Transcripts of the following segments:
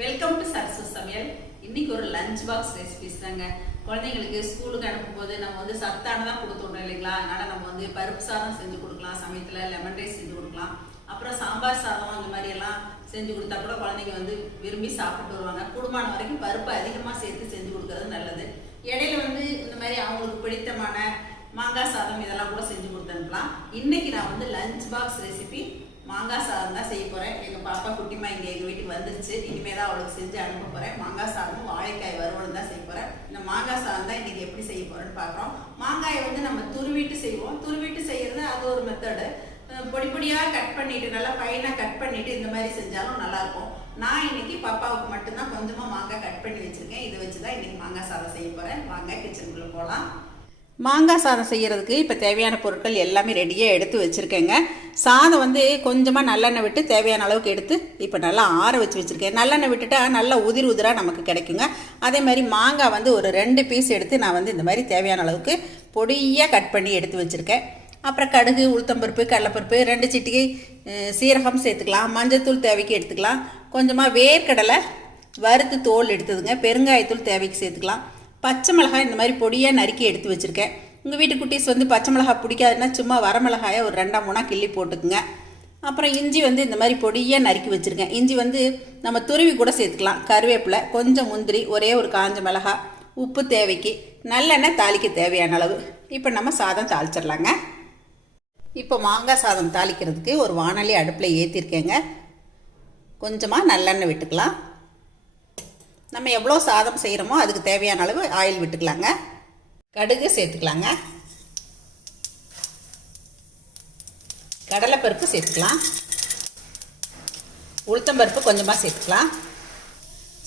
Welcome to Sarasu சமையல் இன்னைக்கு ஒரு லஞ்ச் பாக்ஸ் ரெசிபிஸ் தாங்க. குழந்தைங்களுக்கு ஸ்கூலுக்கு அனுப்பும்போது நம்ம வந்து சத்தானதான் கொடுத்துட்றோம் இல்லைங்களா? அதனால நம்ம வந்து பருப்பு சாதம் செஞ்சு கொடுக்கலாம். சமயத்தில் லெமன் ரைஸ் செஞ்சு கொடுக்கலாம். அப்புறம் சாம்பார் சாதம் அந்த மாதிரி எல்லாம் செஞ்சு கொடுத்தா கூட குழந்தைங்க வந்து விரும்பி சாப்பிட்டு வருவாங்க. கூடுமான வரைக்கும் பருப்பு அதிகமாக சேர்த்து செஞ்சு கொடுக்கறது நல்லது. இடையில வந்து இந்த மாதிரி அவங்களுக்கு பிடித்தமான மாங்காய் சாதம் இதெல்லாம் கூட செஞ்சு கொடுத்து அனுப்பலாம். இன்னைக்கு நான் வந்து லஞ்ச் பாக்ஸ் ரெசிபி மாங்காய் சாதம் தான் செய்ய போகிறேன் எங்கள் பாப்பா குட்டிமா இங்கே எங்கள் வீட்டுக்கு வந்துருச்சு. இனிமேல் தான் அவளுக்கு செஞ்சு அனுப்ப போகிறேன் மாங்காய் சாதமும் வாழைக்காய் வறுவலும் தான் செய்ய போகிறேன் இந்த மாங்காய் சாதம் தான் இன்றைக்கி எப்படி செய்ய போகிறேன்னு பார்க்குறோம் மாங்காயை வந்து நம்ம துருவிட்டு செய்வோம். துருவிட்டு செய்கிறது அது ஒரு மெத்தடு பொடி பொடியாக கட் பண்ணிவிட்டு நல்லா ஃபைனாக கட் பண்ணிவிட்டு இந்த மாதிரி செஞ்சாலும் நல்லாயிருக்கும். நான் இன்னைக்கு பாப்பாவுக்கு மட்டும்தான் கொஞ்சமாக மாங்காய் கட் பண்ணி வச்சுருக்கேன். இதை வச்சு தான் இன்றைக்கி மாங்காய் சாதம் செய்ய போகிறேன் மாங்காய் கிச்சனுக்குள்ளே போகலாம் மாங்காய் சாதம் செய்கிறதுக்கு இப்போ தேவையான பொருட்கள் எல்லாமே ரெடியாக எடுத்து வச்சுருக்கேங்க. சாதம் வந்து கொஞ்சமாக நல்லெண்ணெய் விட்டு தேவையான அளவுக்கு எடுத்து இப்போ நல்லா ஆற வச்சு வச்சுருக்கேன். நல்லெண்ணெய் விட்டுட்டா நல்லா உதிர் உதிராக நமக்கு கிடைக்குங்க. அதே மாதிரி மாங்காய் வந்து ஒரு ரெண்டு பீஸ் எடுத்து நான் வந்து இந்த மாதிரி தேவையான அளவுக்கு பொடியாக கட் பண்ணி எடுத்து வச்சுருக்கேன். அப்புறம் கடுகு உளுத்தம்பருப்பு கடலைப்பருப்பு ரெண்டு சிட்டிகை சீரகம் சேர்த்துக்கலாம். மஞ்சத்தூள் தேவைக்கு எடுத்துக்கலாம். கொஞ்சமாக வேர்க்கடலை வறுத்து தோல் எடுத்ததுங்க. பெருங்காயத்தூள் தேவைக்கு சேர்த்துக்கலாம். பச்சை மிளகாய் இந்த மாதிரி பொடியாக நறுக்கி எடுத்து வச்சுருக்கேன். உங்கள் வீட்டு குட்டீஸ் வந்து பச்சை மிளகாய் பிடிக்காதுன்னா சும்மா வரமிளகாயை ஒரு ரெண்டாம் மூணாக கிள்ளி போட்டுக்குங்க. அப்புறம் இஞ்சி வந்து இந்த மாதிரி பொடியாக நறுக்கி வச்சுருக்கேன். இஞ்சி வந்து நம்ம துருவி கூட சேர்த்துக்கலாம். கருவேப்பிலை கொஞ்சம் முந்திரி ஒரே ஒரு காஞ்ச மிளகாய் உப்பு தேவைக்கு நல்லெண்ணெய் தாளிக்க தேவையான அளவு. இப்போ நம்ம சாதம் தாளிச்சிடலாங்க. இப்போ மாங்காய் சாதம் தாளிக்கிறதுக்கு ஒரு வானொலி அடுப்பில் ஏற்றிருக்கேங்க கொஞ்சமாக நல்லெண்ணெய் விட்டுக்கலாம். நம்ம எவ்வளோ சாதம் செய்கிறோமோ அதுக்கு தேவையான அளவு ஆயில் விட்டுக்கலாங்க. கடுகு சேர்த்துக்கலாங்க. கடலைப்பருப்பு சேர்த்துக்கலாம். உளுத்தம்பருப்பு கொஞ்சமாக சேர்த்துக்கலாம்.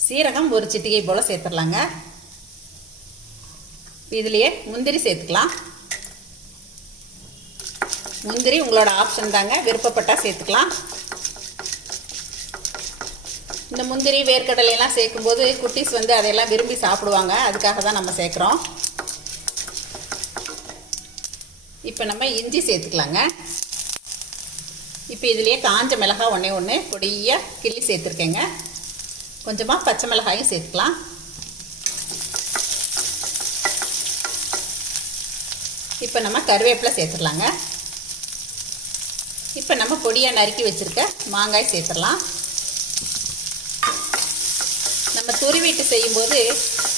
சீரகம் ஒரு சிட்டிகை போல் சேர்த்துடலாங்க. இதுலேயே முந்திரி சேர்த்துக்கலாம். முந்திரி உங்களோட ஆப்ஷன் தாங்க. விருப்பப்பட்டால் சேர்த்துக்கலாம். இந்த முந்திரி வேர்க்கடலையெல்லாம் சேர்க்கும்போது குட்டீஸ் வந்து அதையெல்லாம் விரும்பி சாப்பிடுவாங்க. அதுக்காக தான் நம்ம சேர்க்குறோம். இப்போ நம்ம இஞ்சி சேர்த்துக்கலாங்க. இப்போ இதுலேயே காஞ்ச மிளகாய் ஒன்றே ஒன்று பொடியாக கிள்ளி சேர்த்துருக்கேங்க. கொஞ்சமாக பச்சை மிளகாயும் சேர்த்துக்கலாம். இப்போ நம்ம கருவேப்பிலை சேர்த்துடலாங்க இப்போ நம்ம பொடியாக நறுக்கி வச்சுருக்க மாங்காய் சேர்த்துடலாம். நம்ம துருவிட்டு செய்யும்போது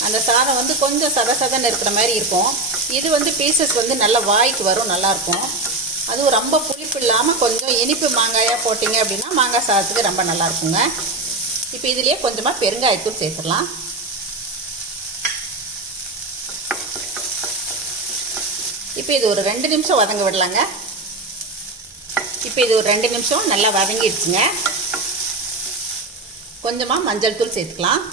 அந்த சாதம் வந்து கொஞ்சம் சத சதன்னு இருக்கிற மாதிரி இருக்கும். இது வந்து பீசஸ் வந்து நல்லா வாய்க்கு வரும் நல்லாயிருக்கும் அதுவும் ரொம்ப புளிப்பு இல்லாமல் கொஞ்சம் இனிப்பு மாங்காயாக போட்டிங்க அப்படின்னா மாங்காய் சாதத்துக்கு ரொம்ப நல்லா இருக்குங்க இப்போ இதுலேயே கொஞ்சமாக பெருங்காயத்தூள் சேர்த்துடலாம். இப்போ இது ஒரு ரெண்டு நிமிஷம் வதங்க விடலாங்க. இப்போ இது ஒரு ரெண்டு நிமிஷம் நல்லா வதங்கிடுச்சுங்க. கொஞ்சமாக மஞ்சள் தூள் சேர்த்துக்கலாம்.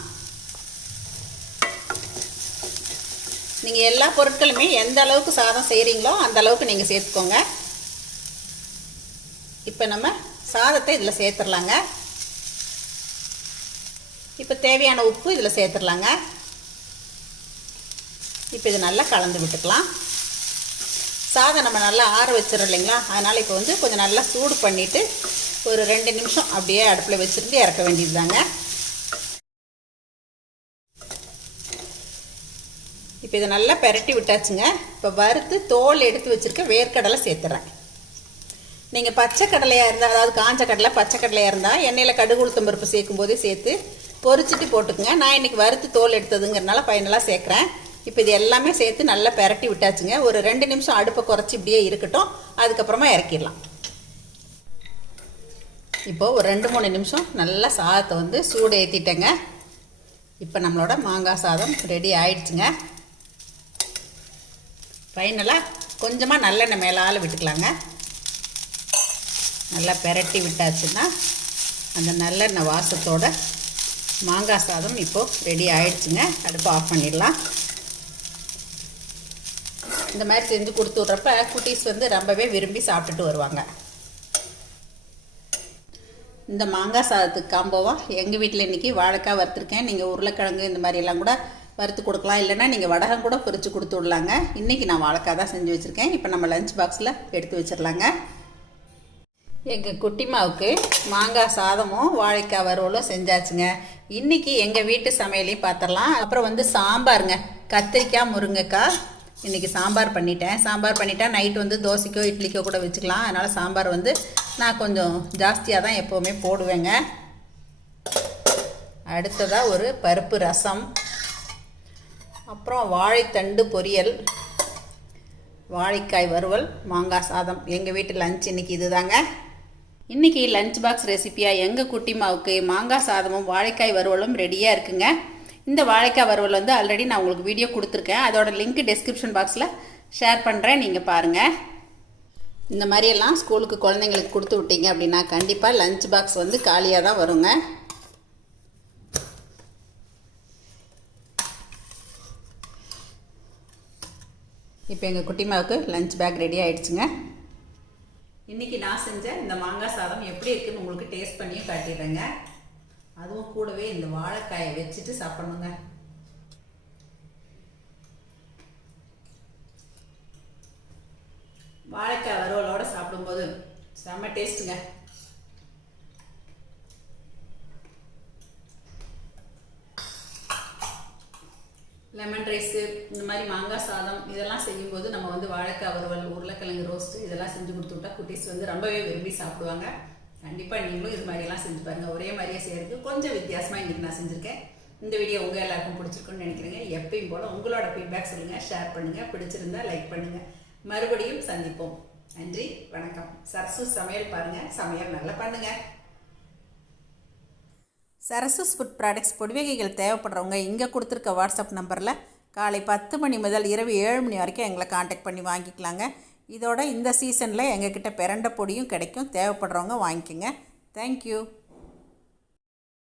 நீங்கள் எல்லா பொருட்களுமே எந்த அளவுக்கு சாதம் செய்கிறீங்களோ அந்த அளவுக்கு நீங்கள் சேர்த்துக்கோங்க. இப்போ நம்ம சாதத்தை இதில் சேர்த்துடலாங்க இப்போ தேவையான உப்பு இதில் சேர்த்துடலாங்க இப்போ இது நல்லா கலந்து விட்டுக்கலாம். சாதம் நம்ம நல்லா ஆற வச்சிடறோம் இல்லைங்களா? அதனால் இப்போ வந்து கொஞ்சம் நல்லா சூடு பண்ணிவிட்டு ஒரு ரெண்டு நிமிஷம் அப்படியே அடுப்பில் வச்சுருந்து இறக்க வேண்டியது தாங்க இப்போ இதை நல்லா பெரட்டி விட்டாச்சுங்க. இப்போ வறுத்து தோல் எடுத்து வச்சுருக்க வேர்க்கடலை சேர்த்துறேன். நீங்கள் பச்சை கடலையாக இருந்தால் அதாவது காஞ்ச கடலை பச்சை கடலையாக இருந்தால் எண்ணெயில் கடுகு உளுத்தம் பருப்பு சேர்க்கும் போதே சேர்த்து பொரிச்சிட்டு போட்டுக்குங்க. நான் இன்றைக்கி வறுத்து தோல் எடுத்ததுங்கிறனால ஃபைனலாக சேர்க்குறேன். இப்போ இது எல்லாமே சேர்த்து நல்லா பெரட்டி விட்டாச்சுங்க. ஒரு ரெண்டு நிமிஷம் அடுப்பை குறைச்சி இப்படியே இருக்கட்டும். அதுக்கப்புறமா இறக்கிடலாம். இப்போது ஒரு ரெண்டு மூணு நிமிஷம் நல்லா சாதத்தை வந்து சூடு ஏற்றிட்டேங்க இப்போ நம்மளோட மாங்காய் சாதம் ரெடி ஆயிடுச்சுங்க. ஃபைனலாக கொஞ்சமாக நல்லெண்ணெய் மேலால் விட்டுக்கலாங்க. நல்லா பெரட்டி விட்டாச்சுன்னா அந்த நல்லெண்ணெய் வாசத்தோட மாங்காய் சாதம் இப்போது ரெடி ஆயிடுச்சுங்க. அடுப்பு ஆஃப் பண்ணிடலாம். இந்த மாதிரி செஞ்சு கொடுத்து விட்றப்ப குட்டீஸ் வந்து ரொம்பவே விரும்பி சாப்பிட்டுட்டு வருவாங்க. இந்த மாங்காய் சாதத்துக்கு காம்போவாக எங்கள் வீட்டில் இன்றைக்கி வாழைக்காய் வறுத்துருக்கேன். நீங்கள் உருளைக்கிழங்கு இந்த மாதிரி எல்லாம் கூட வறுத்து கொடுக்கலாம். இல்லைன்னா நீங்கள் வடகம் கூட பொரித்து கொடுத்து விடலாங்க. இன்றைக்கி நான் வாழைக்காய் தான் செஞ்சு வச்சுருக்கேன். இப்போ நம்ம லஞ்ச் பாக்ஸில் எடுத்து வச்சிடலாங்க. எங்கள் குட்டிமாவுக்கு மாங்காய் சாதமும் வாழைக்காய் வறுவலும் செஞ்சாச்சுங்க. இன்னைக்கு எங்கள் வீட்டு சமையலையும் பார்த்துடலாம் அப்புறம் வந்து சாம்பாருங்க. கத்திரிக்காய் முருங்கைக்காய். இன்றைக்கி சாம்பார் பண்ணிட்டேன். சாம்பார் பண்ணிட்டா நைட் வந்து தோசைக்கோ இட்லிக்கோ கூட வச்சுக்கலாம். அதனால் சாம்பார் வந்து நான் கொஞ்சம் ஜாஸ்தியாக தான் எப்போவுமே போடுவேங்க. அடுத்ததாக ஒரு பருப்பு ரசம். அப்புறம் வாழைத்தண்டு பொரியல் வாழைக்காய் வறுவல் மாங்காய் சாதம். எங்கள் வீட்டு லஞ்ச் இன்னைக்கு இதுதாங்க. இன்றைக்கி லஞ்ச் பாக்ஸ் ரெசிபியாக எங்கள் குட்டி மாவுக்கு மாங்காய் சாதமும் வாழைக்காய் வறுவலும் ரெடியாக இருக்குங்க. இந்த வாழைக்காய் வறுவல் வந்து ஆல்ரெடி நான் உங்களுக்கு வீடியோ கொடுத்துருக்கேன். அதோட லிங்க் டெஸ்கிரிப்ஷன் பாக்ஸில் ஷேர் பண்ணுறேன் நீங்கள் பாருங்கள் இந்த மாதிரியெல்லாம் ஸ்கூலுக்கு குழந்தைங்களுக்கு கொடுத்து விட்டீங்க அப்படின்னா கண்டிப்பாக லஞ்ச் பாக்ஸ் வந்து காலியாக தான் வருங்க. இப்போ எங்கள் குட்டிமாவுக்கு லஞ்ச் பேக் ரெடி ஆயிடுச்சுங்க. இன்றைக்கி நான் செஞ்ச இந்த மாங்காய் சாதம் எப்படி இருக்குன்னு உங்களுக்கு டேஸ்ட் பண்ணியும் காட்டிடுறேங்க. அதுவும் கூடவே இந்த வாழைக்காயை வச்சுட்டு சாப்பிடணுங்க. வாழைக்காய் வரோலோடு சாப்பிடும்போது செம்ம டேஸ்ட்டுங்க லெமன் ரைஸு இந்த மாதிரி மாங்காய் சாதம் இதெல்லாம் செய்யும்போது நம்ம வந்து வாழைக்காய் வறுவல் உருளைக்கிழங்கு ரோஸ்ட்டு இதெல்லாம் செஞ்சு கொடுத்து விட்டா குட்டீஸ் வந்து ரொம்பவே விரும்பி சாப்பிடுவாங்க. கண்டிப்பாக நீங்களும் இது மாதிரியெல்லாம் செஞ்சு பாருங்கள் ஒரே மாதிரியே செய்யறதுக்கு கொஞ்சம் வித்தியாசமாக இன்றைக்கி நான் செஞ்சுருக்கேன். இந்த வீடியோ உங்கள் எல்லாருக்கும் பிடிச்சிருக்குன்னு நினைக்கிறேங்க. எப்பயும் போல் உங்களோட ஃபீட்பேக் சொல்லுங்கள் ஷேர் பண்ணுங்கள் பிடிச்சிருந்தா லைக் பண்ணுங்கள் மறுபடியும் சந்திப்போம். நன்றி வணக்கம். சரசு சமையல் பாருங்கள் சமையல் நல்லா பண்ணுங்கள் சரசஸ் ஃபுட் ப்ராடக்ட்ஸ் பொடிவகைகள் தேவைப்படுறவங்க இங்கே கொடுத்துருக்க வாட்ஸ்அப் நம்பரில் காலை பத்து மணி முதல் இரவு ஏழு மணி வரைக்கும் எங்களை காண்டாக்ட் பண்ணி வாங்கிக்கலாங்க. இதோட இந்த சீசனில் எங்ககிட்ட பிரண்ட பொடியும் கிடைக்கும். தேவைப்படுறவங்க வாங்கிக்கோங்க. தேங்க்யூ